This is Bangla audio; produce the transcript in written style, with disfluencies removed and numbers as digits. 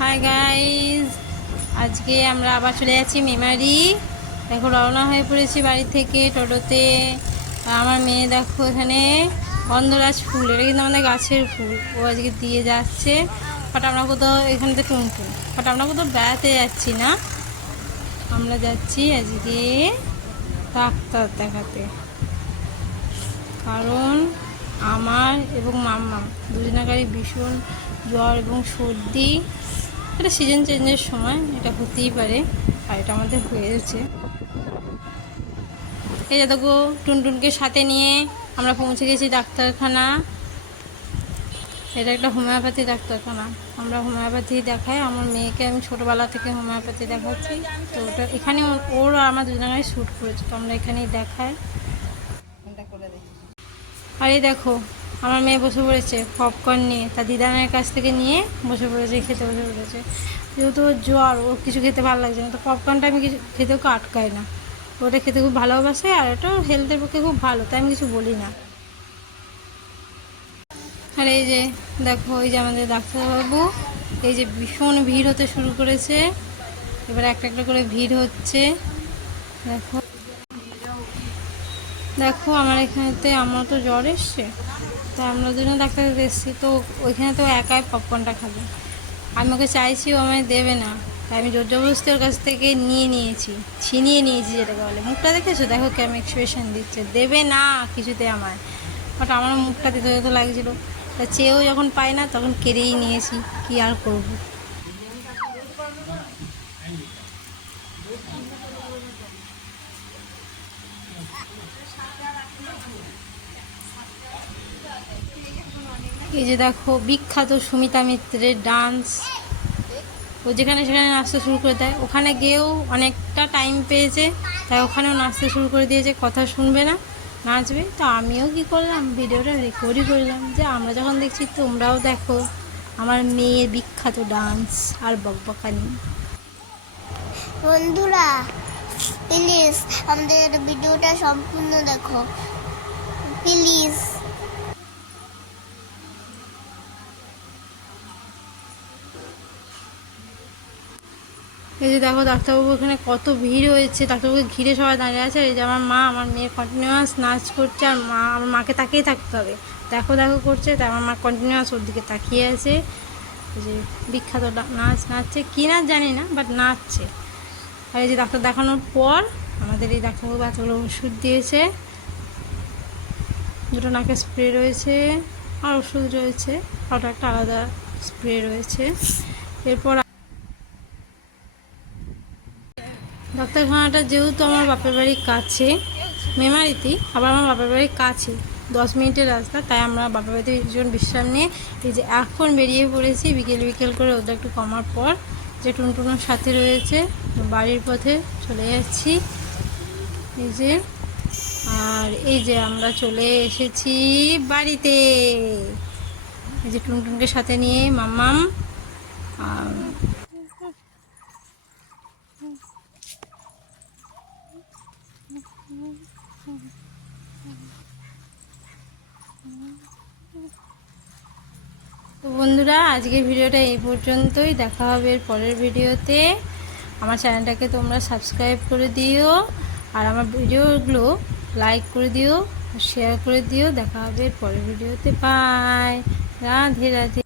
হাই গাইজ, আজকে আমরা আবার চলে যাচ্ছি মেমারি। দেখো রওনা হয়ে পড়েছি বাড়ি থেকে টোটোতে। আর আমার মেয়ে দেখো এখানে গন্ধরাজ ফুল, এটা কিন্তু আমাদের গাছের ফুল, ও আজকে দিয়ে যাচ্ছে। বাট আমরা কোথাও এখানে তো টুনটুন, বাট আমরা কোথাও বেড়াতে যাচ্ছি না, আমরা যাচ্ছি আজকে ডাক্তার দেখাতে। কারণ আমার এবং মাম্মা দুজনাকারই ভীষণ জ্বর এবং সর্দি। এটা সিজন চেঞ্জের সময়, এটা হতেই পারে, আর এটা আমাদের হয়েছে। এই যে দেখো টুনটুনকে সাথে নিয়ে আমরা পৌঁছে গেছি ডাক্তারখানা। এটা একটা হোমিওপ্যাথি ডাক্তারখানা, আমরা হোমিওপ্যাথি দেখাই। আমার মেয়েকে আমি ছোটোবেলা থেকে হোমিওপ্যাথি দেখাচ্ছি, তো ওটা এখানে ওর আমার দুজনের শ্যুট করেছে, তো আমরা এখানেই দেখাই। আর এই দেখো আমার মেয়ে বসে পড়েছে পপকর্ন নিয়ে, তার দিদানের কাছ থেকে নিয়ে বসে পড়েছে, খেতে বসে পড়েছে। যেহেতু ওর জ্বর, ও কিছু খেতে ভালো লাগছে না, তো পপকর্নটা আমি কিছু খেতে ওকে আটকাই না, ওটা খেতে খুব ভালোবাসে আর ওটা হেলথের পক্ষে খুব ভালো, তাই আমি কিছু বলি না। আর এই যে দেখো, এই যে আমাদের ডাক্তারবাবু, এই যে ভীষণ ভিড় হতে শুরু করেছে, এবার একটা একটা করে ভিড় হচ্ছে। দেখো দেখো আমার এখানেতে আমার তো জ্বর এসছে, তো আমরা দুজন ডাক্তার এসেছি, তো ওইখানে তো একাই পপকর্নটা খাবে। আমি ওকে চাইছি, ও আমায় দেবে না, তাই আমি জোর জবরদস্তি ওর কাছ থেকে নিয়েছি, ছিনিয়ে নিয়েছি যেটাকে বলে। মুখটা দেখেছো, দেখো কেমন এক্সপ্রেশন দিচ্ছে, দেবে না কিছুতে আমায়। বাট আমার মুখটা দিতে দিতে লাগছিলো, তা চেয়েও যখন পাই না তখন কেড়েই নিয়েছি, কি আর করবো। এই যে দেখো বিখ্যাত সুমিতা মিত্রের ডান্স, ও যেখানে সেখানে নাচতে শুরু করে দেয়, ওখানে গিয়েও অনেকটা টাইম পেয়েছে, তাই ওখানেও নাচতে শুরু করে দিয়েছে, কথা শুনবে না, নাচবে। তো আমিও কি করলাম, ভিডিওটা রেকর্ডই করলাম, যে আমরা যখন দেখছি তোমরাও দেখো আমার মেয়ের বিখ্যাত ডান্স আর বকবকানি। বন্ধুরা প্লিজ আমাদের ভিডিওটা সম্পূর্ণ দেখো প্লিজ। এই যে দেখো ডাক্তারবাবু এখানে কত ভিড় হয়েছে, ডাক্তারবাবুকে ঘিরে সবাই দাঁড়িয়ে আছে। এই যে আমার মা, আমার মেয়ে কন্টিনিউয়াস নাচ করছে, আর আমার মাকে তাকিয়ে থাকতে হবে, দেখো দেখো করছে, তাই আমার মা কন্টিনিউয়াস ওর দিকে তাকিয়ে আছে। এই যে বিখ্যাত নাচ নাচছে, কী নাচ জানি না, বাট নাচছে। আর এই যে ডাক্তার দেখানোর পর আমাদের এই ডাক্তারবাবু এতগুলো ওষুধ দিয়েছে, দুটো নাকে স্প্রে রয়েছে আর ওষুধ রয়েছে, ওটা একটা আলাদা স্প্রে রয়েছে। এরপর ডাক্তারখানাটা যেহেতু আমার বাপের বাড়ির কাছে, মেমারিতেই, আবার আমার বাপের বাড়ির কাছে 10 মিনিটের রাস্তা, তাই আমরা বাপের বাড়িতে ভীষণ বিশ্রাম নিয়ে এই যে এখন বেরিয়ে পড়েছি। বিকেল বিকেল করে ওদের একটু কমার পর, যে টুনটুনের সাথে রয়েছে, বাড়ির পথে চলে যাচ্ছি। এই যে, আর এই যে আমরা চলে এসেছি বাড়িতে, এই যে টুনটুনকে সাথে নিয়ে মাম্মাম। তো বন্ধুরা আজকের ভিডিওটা এই পর্যন্তই, দেখা হবে এর পরের ভিডিওতে। আমার চ্যানেলটাকে তোমরা সাবস্ক্রাইব করে দিও, আর আমার ভিডিওগুলো লাইক করে দিও, শেয়ার করে দিও। দেখা হবে এর পরের ভিডিওতে। বাই, রাধে রাধে।